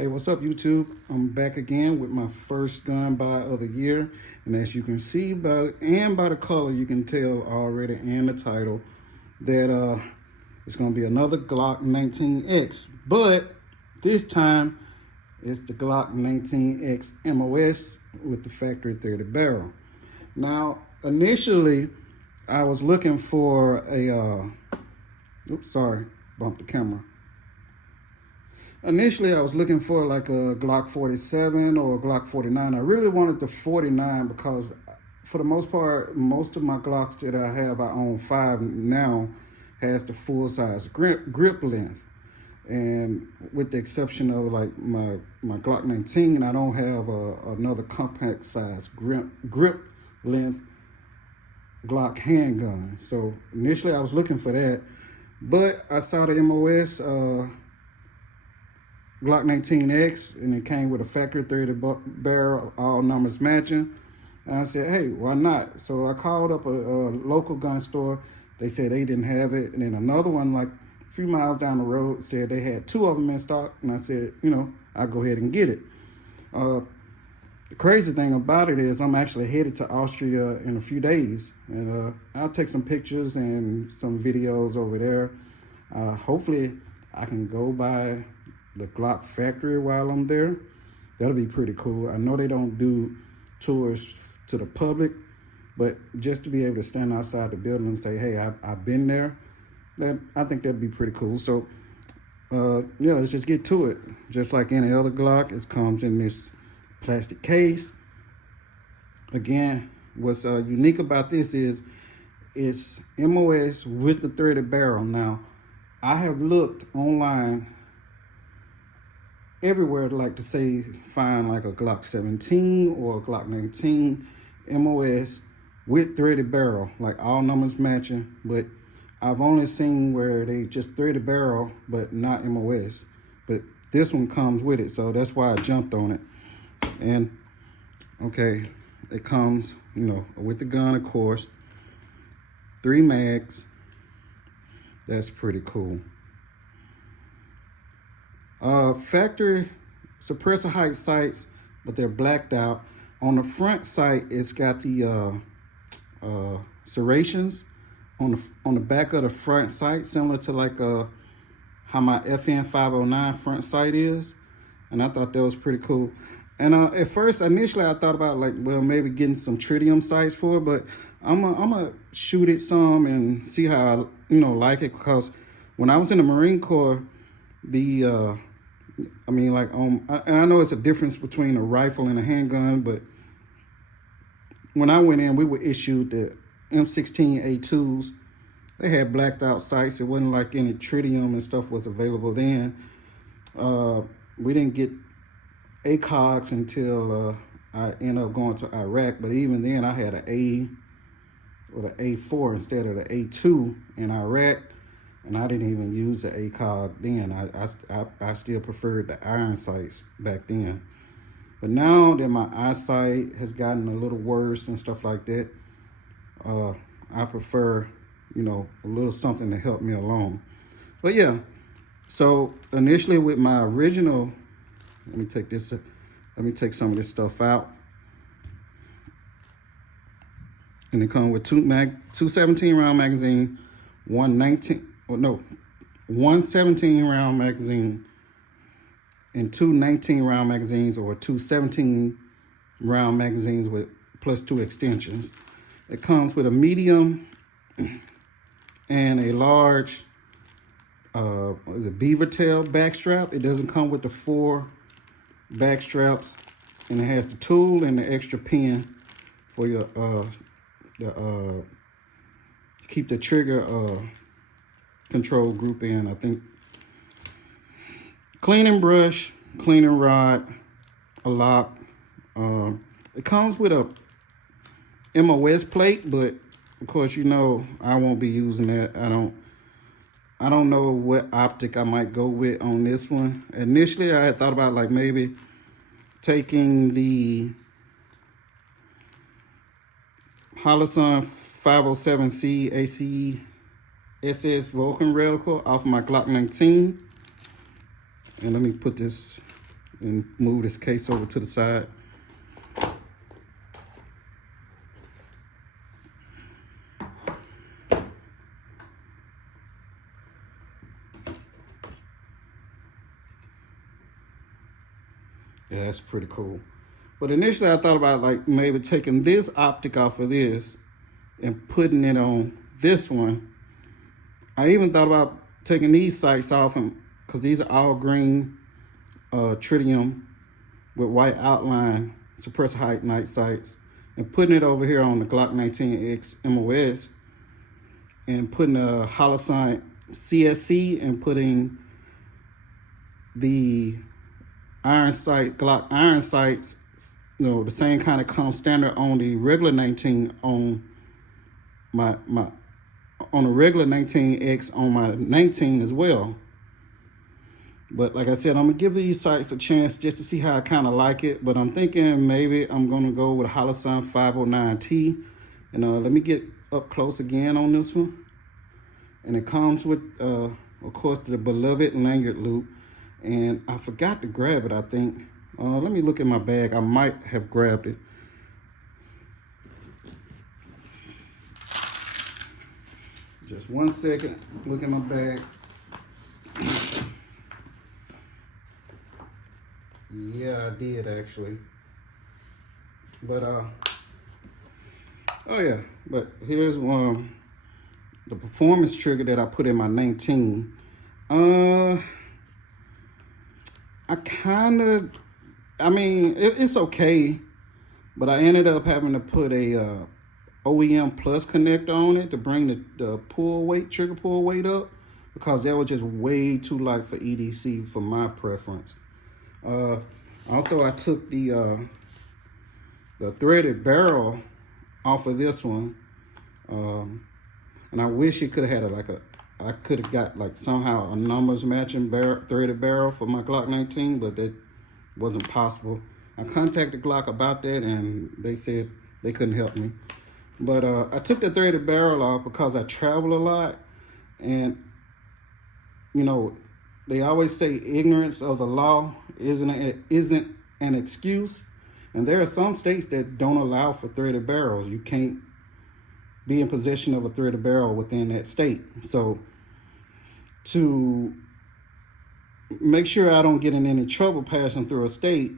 Hey, what's up, YouTube? I'm back again with my first gun buy of the year. And as you can see by the color, you can tell already and the title that it's going to be another Glock 19X. But this time, it's the Glock 19X M.O.S. with the factory 30 barrel. Now, initially, I was looking for a, oops, sorry, bumped the camera. Initially, I was looking for like a Glock 47 or a Glock 49. I really wanted the 49 because for the most part, most of my Glocks that I have, I own 5 now, has the full size grip length. And with the exception of like my Glock 19, I don't have another compact size grip length Glock handgun. So initially I was looking for that, but I saw the M.O.S. Glock 19X, and it came with a factory 30 barrel, all numbers matching. And I said, hey, why not? So I called up a local gun store. They said they didn't have it. And then another one, like a few miles down the road, said they had 2 of them in stock. And I said, I'll go ahead and get it. The crazy thing about it is I'm actually headed to Austria in a few days. And I'll take some pictures and some videos over there. Hopefully I can go by the Glock factory while I'm there. That'll be pretty cool. I know they don't do tours to the public, but just to be able to stand outside the building and say, hey, I've been there, I think that'd be pretty cool. So yeah, let's just get to it. Just like any other Glock, it comes in this plastic case. Again, what's unique about this is it's M.O.S. with the 30 barrel. Now, I have looked online everywhere, like to say find like a Glock 17 or a Glock 19 M.O.S. with 30 barrel, like all numbers matching. But I've only seen where they just 30 barrel but not M.O.S. But this one comes with it, so that's why I jumped on it. And okay, it comes with the gun, of course, 3 mags. That's pretty cool. Factory suppressor height sights, but they're blacked out. On the front sight, it's got the serrations on the back of the front sight, similar to like how my FN 509 front sight is. And I thought that was pretty cool. And at first, initially, I thought about like, well, maybe getting some tritium sights for it, but I'm gonna shoot it some and see how I like it, because when I was in the Marine Corps, the and I know it's a difference between a rifle and a handgun, but when I went in, we were issued the M16A2s. They had blacked out sights. It wasn't like any tritium and stuff was available then. We didn't get ACOGs until I ended up going to Iraq, but even then I had an A4 instead of the A2 in Iraq. And I didn't even use the ACOG then. I still preferred the iron sights back then. But now that my eyesight has gotten a little worse and stuff like that, I prefer, a little something to help me along. But yeah, so initially with my original, let me take some of this stuff out. And it comes with two 17-round magazine, one 17-round magazine and 2 19-round magazines, or 2 17-round magazines with plus 2 extensions. It comes with a medium and a large beaver tail back strap. It doesn't come with the 4 back straps, and it has the tool and the extra pin for your keep the trigger control group in. I think cleaning brush, cleaning rod, a lock. It comes with a M.O.S. plate, but of course I won't be using that. I don't know what optic I might go with on this one. Initially I had thought about like maybe taking the Holosun 507C ACE SS Vulcan reticle off my Glock 19. And let me put this and move this case over to the side. Yeah, that's pretty cool. But initially I thought about like maybe taking this optic off of this and putting it on this one. I even thought about taking these sights off, and because these are all green tritium with white outline suppressor height night sights, and putting it over here on the Glock 19X M.O.S. and putting a Holosun CSC and putting the Glock iron sights, the same kind of come standard on the regular 19 on on a regular 19X on my 19 as well. But like I said, I'm gonna give these sights a chance just to see how I kind of like it. But I'm thinking maybe I'm gonna go with a Holosun 509T. And let me get up close again on this one. And it comes with, of course, the beloved lanyard loop. And I forgot to grab it, I think. Let me look in my bag. I might have grabbed it. Just 1 second. Look in my bag. Yeah, I did actually. But oh yeah. But here's the performance trigger that I put in my 19. It's okay, but I ended up having to put a OEM Plus connector on it to bring the trigger pull weight up, because that was just way too light for EDC for my preference. Also, I took the threaded barrel off of this one, and I wish it could have had I could have got like somehow a numbers matching threaded barrel for my Glock 19, but that wasn't possible. I contacted Glock about that, and they said they couldn't help me. But I took the threaded barrel off because I travel a lot, and they always say ignorance of the law isn't an excuse, and there are some states that don't allow for threaded barrels. You can't be in possession of a threaded barrel within that state. So to make sure I don't get in any trouble passing through a state,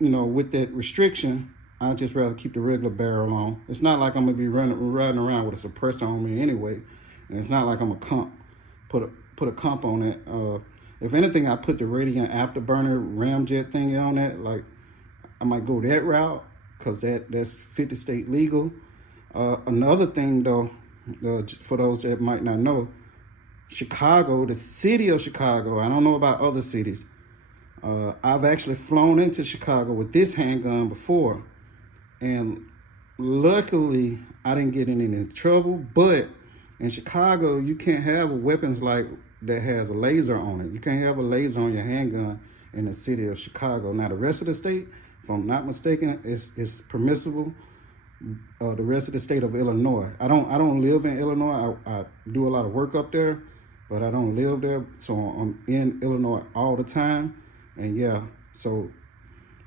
with that restriction, I just rather keep the regular barrel on. It's not like I'm gonna be riding around with a suppressor on me anyway, and it's not like I'm a put a comp on it. If anything, I put the Radiant Afterburner ramjet thing on that. Like, I might go that route because that's 50 state legal. Another thing though, for those that might not know, Chicago, the city of Chicago, I don't know about other cities. I've actually flown into Chicago with this handgun before, and luckily I didn't get in any trouble. But in Chicago, you can't have weapons like that has a laser on it. You can't have a laser on your handgun in the city of Chicago. Now, the rest of the state, if I'm not mistaken, is permissible. The rest of the state of Illinois. I don't live in Illinois. I do a lot of work up there, but I don't live there. So I'm in Illinois all the time. And yeah, so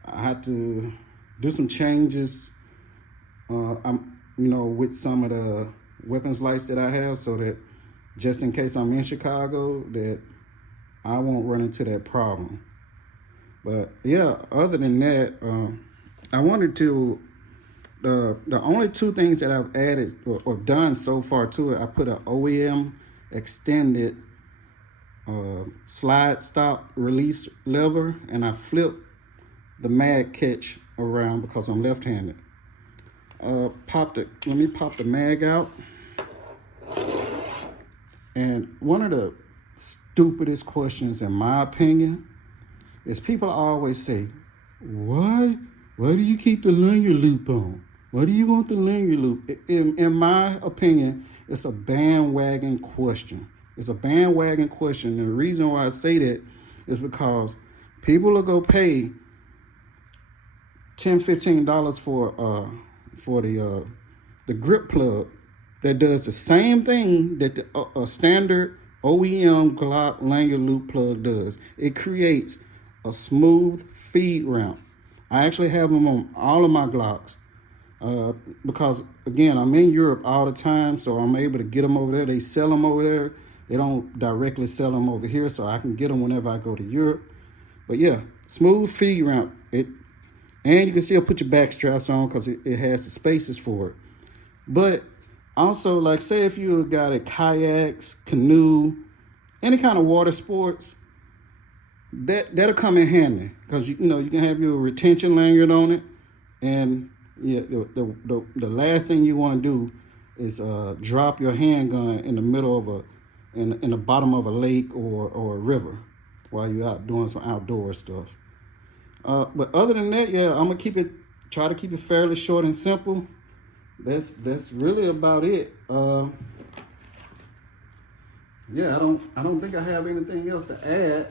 I had to do some changes. With some of the weapons lights that I have, so that just in case I'm in Chicago, that I won't run into that problem. But yeah, other than that, I wanted to, the only two things that I've added or done so far to it, I put an OEM extended slide stop release lever, and I flip the mag catch around because I'm left-handed. Let me pop the mag out. And one of the stupidest questions, in my opinion, is people always say, why do you keep the lanyard loop on? Why do you want the lanyard loop? In my opinion, it's a bandwagon question. It's a bandwagon question. And the reason why I say that is because people will go pay $10, $15 for the grip plug that does the same thing that a standard OEM Glock lanyard loop plug does. It creates a smooth feed ramp. I actually have them on all of my Glocks because, again, I'm in Europe all the time, so I'm able to get them over there. They sell them over there. They don't directly sell them over here, so I can get them whenever I go to Europe. But yeah, smooth feed ramp. And you can still put your back straps on because it has the spaces for it. But also, like, say if you got a kayaks, canoe, any kind of water sports, that'll come in handy because you can have your retention lanyard on it, and yeah, the last thing you want to do is drop your handgun in the middle of in the bottom of a lake or a river while you're out doing some outdoor stuff. But other than that, yeah, I'm gonna try to keep it fairly short and simple. That's really about it. Yeah, I don't think I have anything else to add.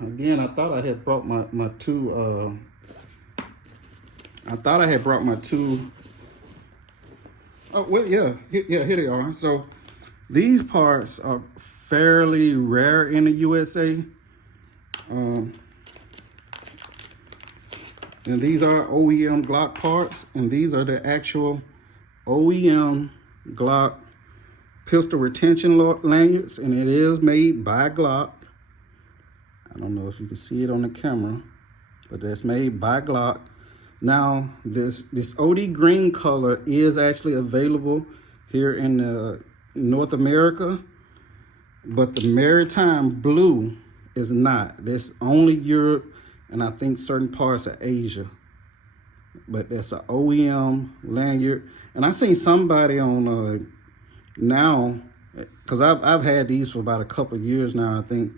Again, I thought I had brought my two. I thought I had brought my two. Oh well, yeah, here they are. So these parts are fairly rare in the USA. And these are OEM Glock parts, and these are the actual OEM Glock pistol retention lanyards, and it is made by Glock. I don't know if you can see it on the camera, but that's made by Glock. Now, this OD green color is actually available here in North America, but the maritime blue is not. That's only Europe, and I think certain parts of Asia. But that's an OEM lanyard. And I seen somebody on now, because I've had these for about a couple of years now, I think.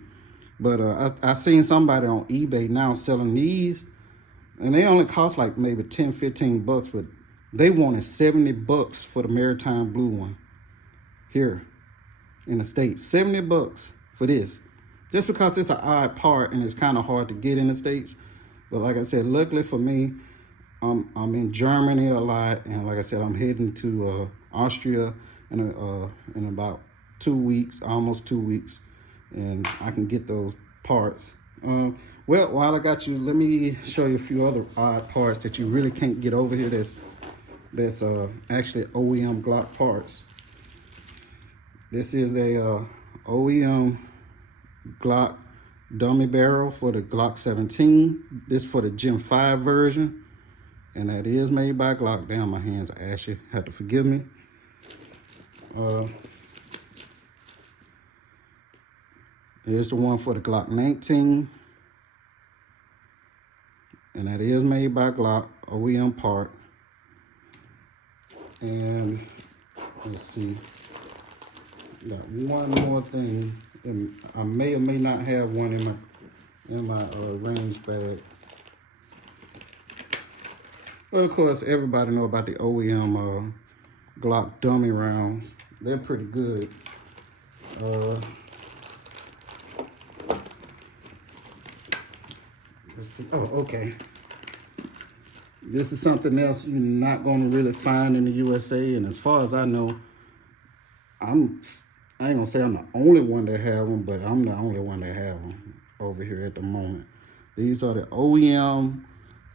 But I seen somebody on eBay now selling these, and they only cost like maybe 10, 15 bucks, but they wanted 70 bucks for the maritime blue one here in the States. 70 bucks for this. Just because it's an odd part and it's kind of hard to get in the States. But like I said, luckily for me, I'm in Germany a lot, and like I said, I'm heading to Austria in about 2 weeks, almost 2 weeks, and I can get those parts. Well, while I got you, let me show you a few other odd parts that you really can't get over here. That's actually OEM Glock parts. This is a OEM Glock dummy barrel for the Glock 17. This for the Gen 5 version, and that is made by Glock. Damn, my hands are ashy. Have to forgive me. Here's the one for the Glock 19, and that is made by Glock, OEM part. And let's see, got one more thing. And I may or may not have one in my range bag. But of course, everybody know about the OEM Glock dummy rounds. They're pretty good. Let's see. Oh, okay. This is something else you're not going to really find in the USA, and as far as I know, I ain't gonna say I'm the only one that have them, but I'm the only one that have them over here at the moment. These are the OEM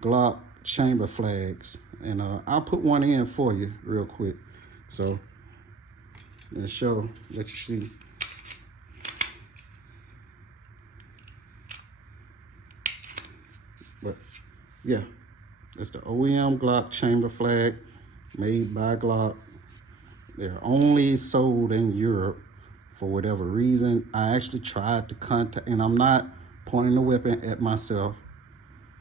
Glock chamber flags, and I'll put one in for you real quick. So, let you see. But yeah, it's the OEM Glock chamber flag made by Glock. They're only sold in Europe for whatever reason. I actually tried to contact, and I'm not pointing the weapon at myself,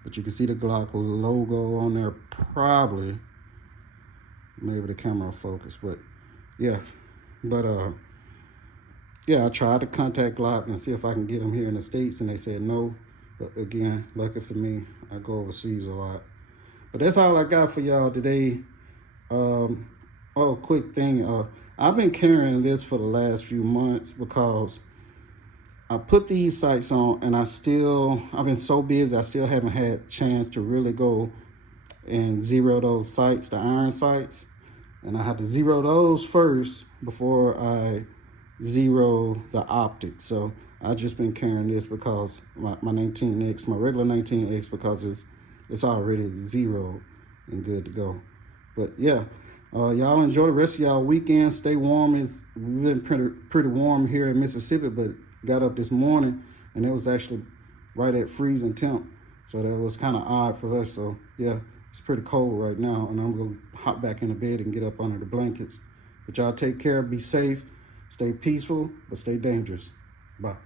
but you can see the Glock logo on there probably. Maybe the camera will focus, but yeah. But yeah, I tried to contact Glock and see if I can get them here in the States, and they said no. But again, lucky for me, I go overseas a lot. But that's all I got for y'all today. Oh, quick thing. I've been carrying this for the last few months because I put these sights on, and I've been so busy, I still haven't had a chance to really go and zero those sights, the iron sights. And I have to zero those first before I zero the optics. So I just been carrying this because my 19X, my regular 19X, because it's already zero and good to go. But yeah, y'all enjoy the rest of y'all weekend. Stay warm. It's been pretty warm here in Mississippi, but got up this morning and it was actually right at freezing temp. So that was kind of odd for us. So yeah, it's pretty cold right now, and I'm gonna hop back into bed and get up under the blankets. But y'all take care, be safe, stay peaceful, but stay dangerous. Bye.